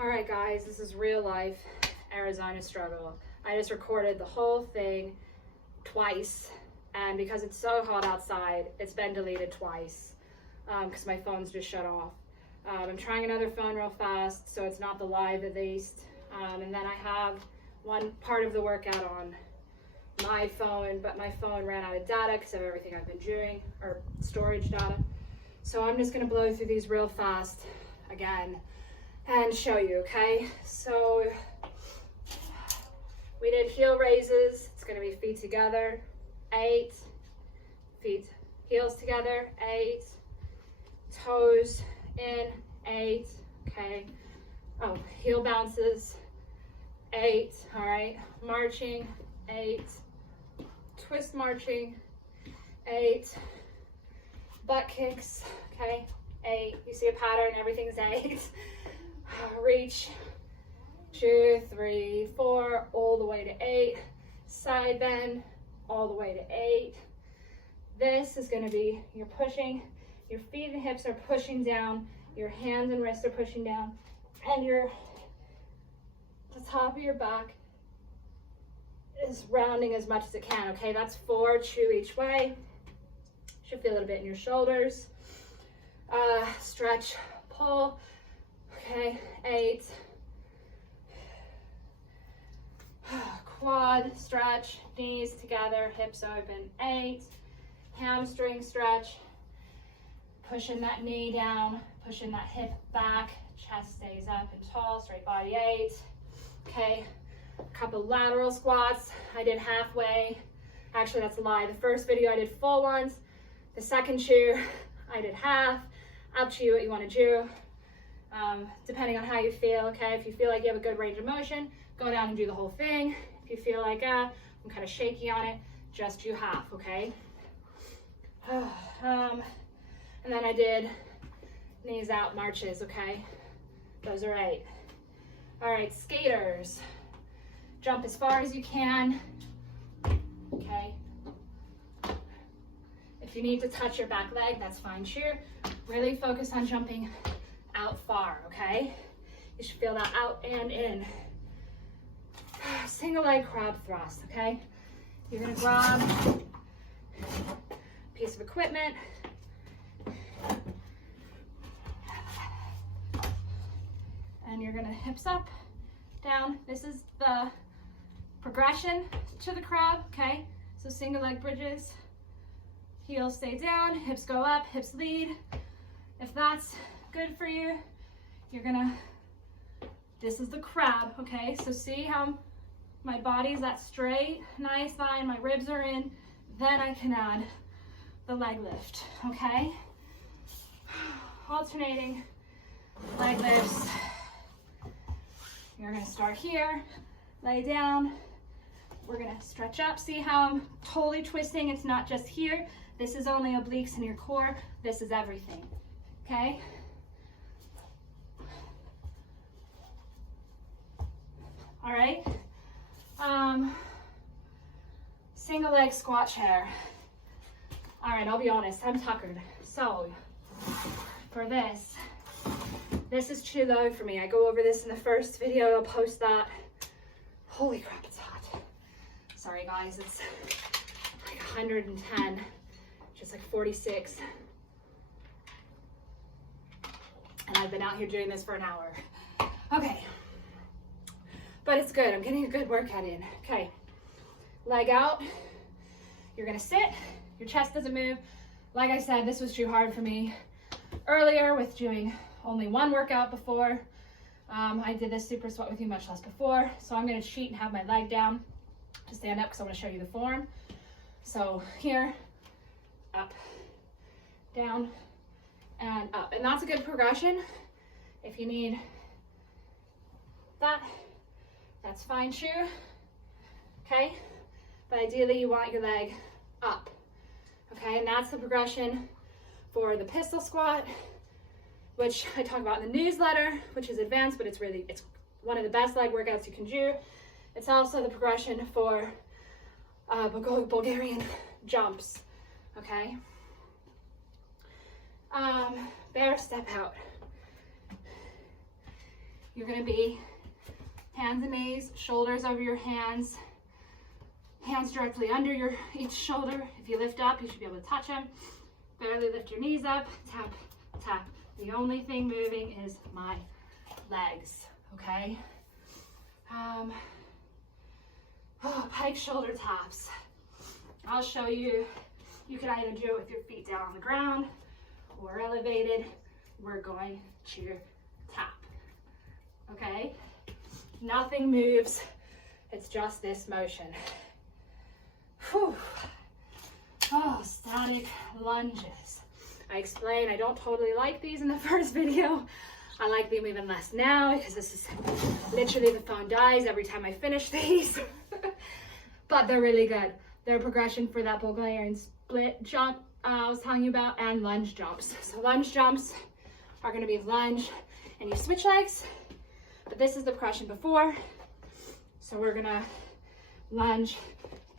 All right, guys, this is real life Arizona struggle. I just recorded the whole thing twice, and because it's so hot outside, it's been deleted twice because my phone's just shut off. I'm trying another phone real fast, so it's not the live at least. And then I have one part of the workout on my phone, but my phone ran out of data because of everything I've been doing, or storage data. So I'm just gonna blow through these real fast again and show you, okay? So we did heel raises. It's gonna be feet together, 8, feet, heels together, 8, toes in, 8, okay? Oh, heel bounces, 8, all right? Marching, 8, twist marching, 8, butt kicks, okay? 8, you see a pattern, everything's 8. Reach, 2, 3, 4, all the way to 8. Side bend, all the way to 8. This is gonna be, you're pushing, your feet and hips are pushing down, your hands and wrists are pushing down, and the top of your back is rounding as much as it can, okay? That's 4, 2 each way. Should feel a little bit in your shoulders. Stretch, pull, okay, 8. Quad, stretch, knees together, hips open, 8. Hamstring stretch, pushing that knee down, pushing that hip back, chest stays up and tall, straight body, 8. Okay, a couple lateral squats. I did halfway. Actually, that's a lie. The first video I did full ones. The second two, I did half. Up to you what you want to do, depending on how you feel, okay? If you feel like you have a good range of motion, go down and do the whole thing. If you feel like, I'm kind of shaky on it, just do half, okay? And then I did knees out marches, okay? Those are 8. All right, skaters. Jump as far as you can, okay? If you need to touch your back leg, that's fine too. Really focus on jumping out far, okay? You should feel that out and in. Single leg crab thrust, okay? You're gonna grab a piece of equipment. And you're gonna hips up, down. This is the progression to the crab, okay? So single leg bridges, heels stay down, hips go up, hips lead. If that's good for you, you're gonna, this is the crab, okay? So see how my body's that straight, nice line, my ribs are in, then I can add the leg lift, okay? Alternating leg lifts. You're gonna start here, lay down. We're gonna stretch up. See how I'm totally twisting? It's not just here. This is only obliques in your core. This is everything, okay? All right. Single leg squat chair. All right, I'll be honest, I'm tuckered. So for this is too low for me. I go over this in the first video, I'll post that. Holy crap, it's hot. Sorry guys, it's like 110, just like 46. And I've been out here doing this for an hour. Okay, but it's good, I'm getting a good workout in. Okay, leg out, you're gonna sit, your chest doesn't move. Like I said, this was too hard for me earlier with doing only one workout before. I did this super sweat with you much less before, so I'm gonna cheat and have my leg down to stand up because I want to show you the form. So here, up, down, and up. And that's a good progression. If you need that, that's fine too, okay? But ideally you want your leg up, okay? And that's the progression for the pistol squat, which I talk about in the newsletter, which is advanced, but it's one of the best leg workouts you can do. It's also the progression for Bulgarian jumps, okay? Bear step out. You're gonna be hands and knees, shoulders over your hands, hands directly under each shoulder. If you lift up, you should be able to touch them. Barely lift your knees up, tap, tap. The only thing moving is my legs, okay? Pike shoulder taps. I'll show you. You can either do it with your feet down on the ground or elevated. We're going to tap, okay? Nothing moves. It's just this motion. Whew. Oh, static lunges. I explained I don't totally like these in the first video. I like them even less now because this is literally the phone dies every time I finish these. But they're really good. They're a progression for that Bulgarian split jump I was telling you about, and lunge jumps. So lunge jumps are going to be lunge and you switch legs, but this is the progression before. So we're going to lunge,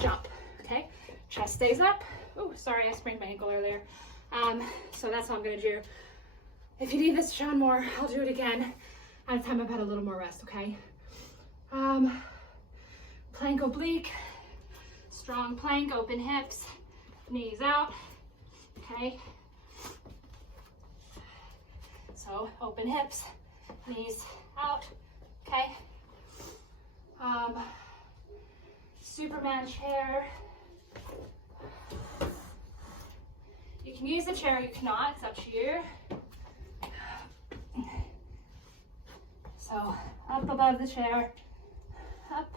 jump, okay? Chest stays up. Oh, sorry, I sprained my ankle earlier. So that's what I'm going to do. If you need this shown more, I'll do it again at a time I've had a little more rest, okay? Plank oblique, strong plank, open hips, knees out, okay? So open hips, knees out, okay? Superman chair. You can use the chair, you cannot, it's up to you. So up above the chair, up,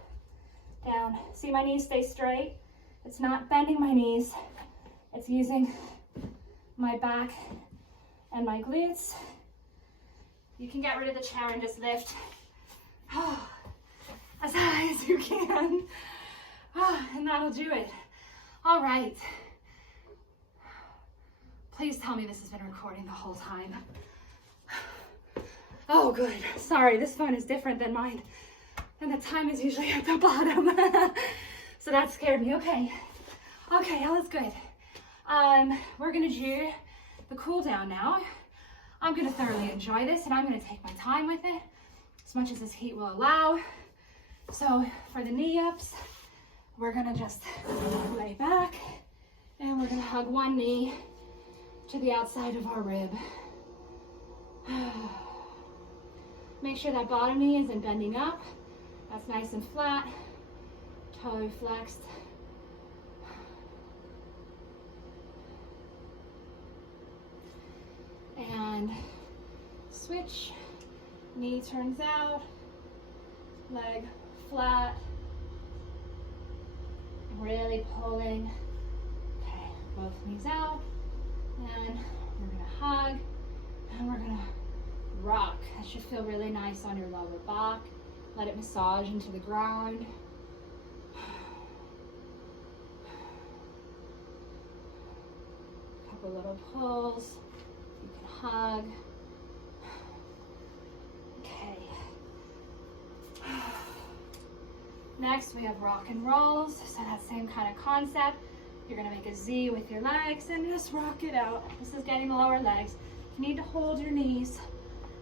down. See, my knees stay straight. It's not bending my knees. It's using my back and my glutes. You can get rid of the chair and just lift as high as you can. And that'll do it. All right. Please tell me this has been recording the whole time. Oh, good. Sorry, this phone is different than mine. And the time is usually at the bottom. So that scared me. Okay. Okay, that was good. We're gonna do the cool down now. I'm gonna thoroughly enjoy this and I'm gonna take my time with it as much as this heat will allow. So for the knee ups, we're gonna just lay back and we're gonna hug one knee to the outside of our rib. Make sure that bottom knee isn't bending up. That's nice and flat. Toe flexed. And switch. Knee turns out. Leg flat. Really pulling. Okay, both knees out. And we're gonna hug. And we're gonna rock. That should feel really nice on your lower back. Let it massage into the ground. Couple little pulls. You can hug. Okay. Next we have rock and rolls. So that same kind of concept. You're gonna make a Z with your legs and just rock it out. This is getting the lower legs. You need to hold your knees.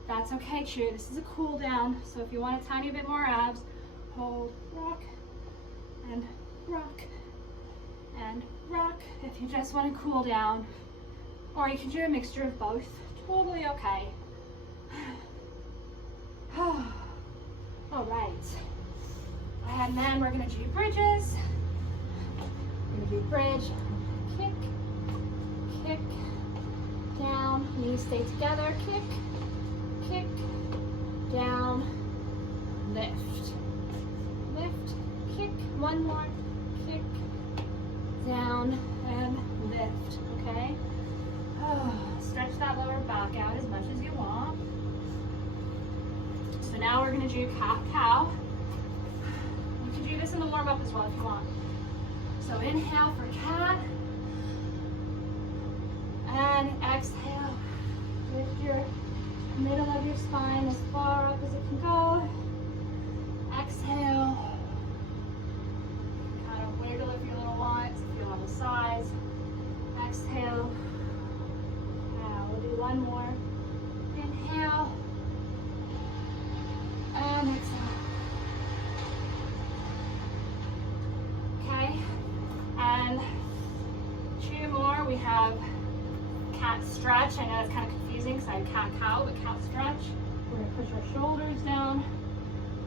That's okay too. This is a cool down. So if you want a tiny bit more abs, hold, rock, and rock, and rock. If you just want to cool down, or you can do a mixture of both. Totally okay. All right. And then we're gonna do bridges. We're gonna do bridge, kick, kick, down, knees stay together, kick, kick, down, lift, lift, kick, one more, kick, down, and lift, okay? Stretch that lower back out as much as you want. So now we're gonna do cat-cow. You can do this in the warm-up as well if you want. So inhale for cat, and exhale, lift your middle of your spine as far up as it can go. Exhale. Kind of wiggle if you want, to feel on the sides. Exhale. Now we'll do one more. Inhale. cat stretch. I know it's kind of confusing because I have cat-cow, but cat stretch. We're gonna push our shoulders down,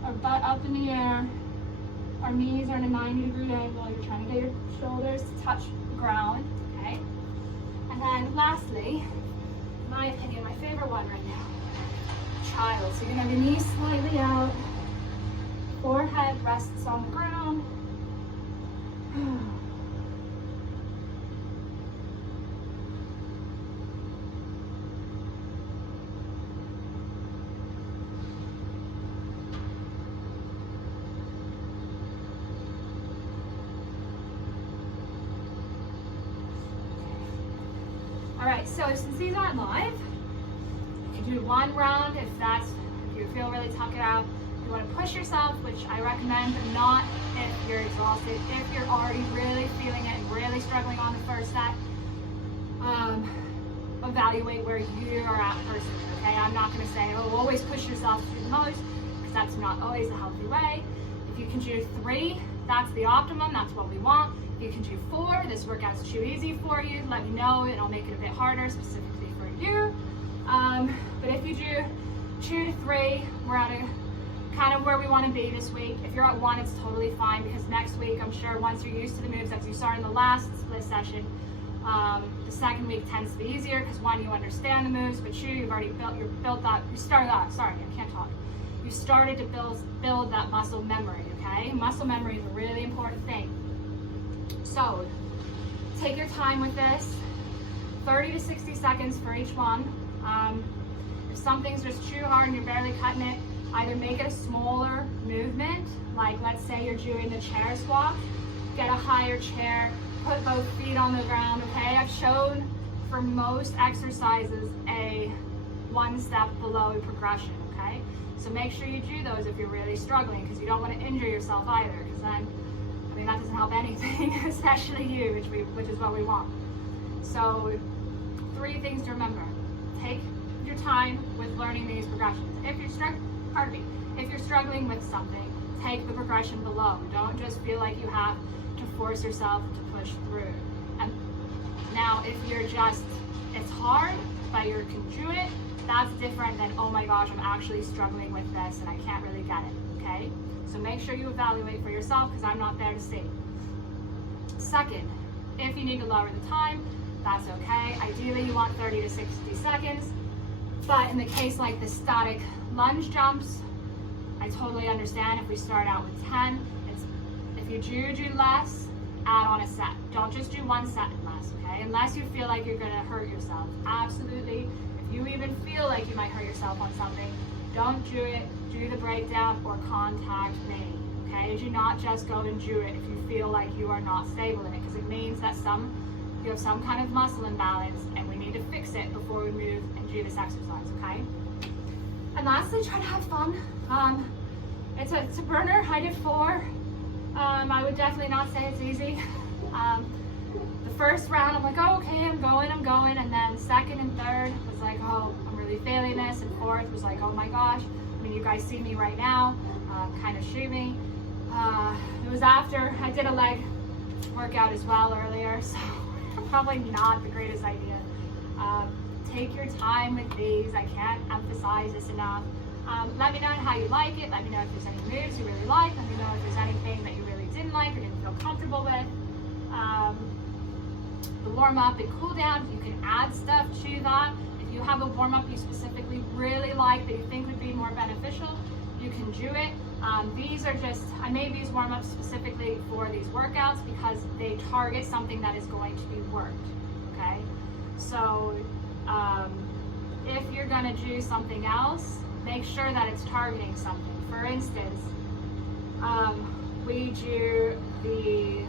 our butt up in the air. Our knees are in a 90-degree angle. You're trying to get your shoulders to touch the ground, okay? And then lastly, in my opinion, my favorite one right now, child. So you're gonna have your knees slightly out, forehead rests on the ground. All right, so since these aren't live, you can do one round if you feel really tuck it out. If you want to push yourself, which I recommend, but not if you're exhausted. If you're already really feeling it and really struggling on the first set, evaluate where you are at personally, okay? I'm not going to say, oh, always push yourself to the most, because that's not always a healthy way. If you can do 3, that's the optimum, that's what we want. If you can do 4, this workout's too easy for you, let me know, and I'll make it a bit harder specifically for you. But if you do 2 to 3, we're at a kind of where we want to be this week. If you're at 1, it's totally fine, because next week, I'm sure once you're used to the moves as you started in the last split session, the second week tends to be easier because 1, you understand the moves, but 2, you've already you started to build that muscle memory, okay? Muscle memory is a really important thing. So take your time with this, 30 to 60 seconds for each one. If something's just too hard and you're barely cutting it, either make it a smaller movement, like let's say you're doing the chair squat, get a higher chair, put both feet on the ground, okay? I've shown for most exercises a 1 step below progression, okay? So make sure you do those if you're really struggling, because you don't want to injure yourself either, because then, I mean, that doesn't help anything, especially you, which is what we want. So 3 things to remember. Take your time with learning these progressions. If you're struggling with something, take the progression below. Don't just feel like you have to force yourself to push through. And now if you're just, it's hard, but you can do it, that's different than, oh my gosh, I'm actually struggling with this and I can't really get it, okay? So make sure you evaluate for yourself, because I'm not there to see. Second, if you need to lower the time, that's okay. Ideally, you want 30 to 60 seconds, but in the case like the static lunge jumps, I totally understand if we start out with 10. If you do less, add on a set. Don't just do 1 set and less, okay? Unless you feel like you're gonna hurt yourself. Absolutely. If you even feel like you might hurt yourself on something, don't do it. Do the breakdown or contact me, okay? Do not just go and do it if you feel like you are not stable in it, because it means that you have some kind of muscle imbalance and we need to fix it before we move and do this exercise, okay? And lastly, try to have fun. It's a burner. I did 4. I would definitely not say it's easy. The first round, I'm like, oh, okay, I'm going. And then second and third was like, oh, I'm really failing this. And fourth was like, oh my gosh. I mean, you guys see me right now, kind of shooting. It was after I did a leg workout as well earlier, so probably not the greatest idea. Take your time with these. I can't emphasize this enough. Let me know how you like it. Let me know if there's any moves you really like. Let me know if there's anything that you really didn't like or didn't feel comfortable with. The warm up and cool down, you can add stuff to that. If you have a warm up you specifically really like that you think would be more beneficial, you can do it. These are just, I made these warm ups specifically for these workouts because they target something that is going to be worked, okay? So if you're gonna do something else, make sure that it's targeting something. For instance, we do the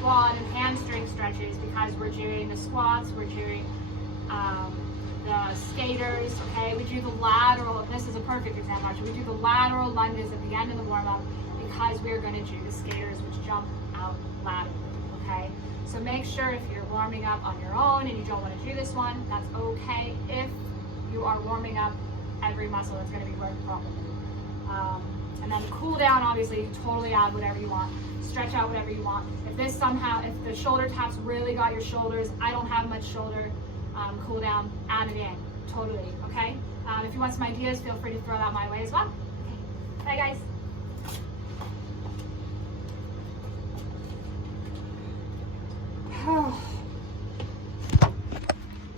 quad and hamstring stretches because we're doing the squats, we're doing the skaters, okay? We do the lateral, this is a perfect example actually, we do the lateral lunges at the end of the warm-up because we're gonna do the skaters which jump out laterally, okay? So make sure if you're warming up on your own and you don't wanna do this one, that's okay. If you are warming up every muscle, that's gonna be worked properly. And then the cool down, obviously, you can totally add whatever you want. Stretch out whatever you want. If the shoulder taps really got your shoulders, I don't have much shoulder cool down, add it in, totally, okay? If you want some ideas, feel free to throw that my way as well. Okay, bye guys. Oh.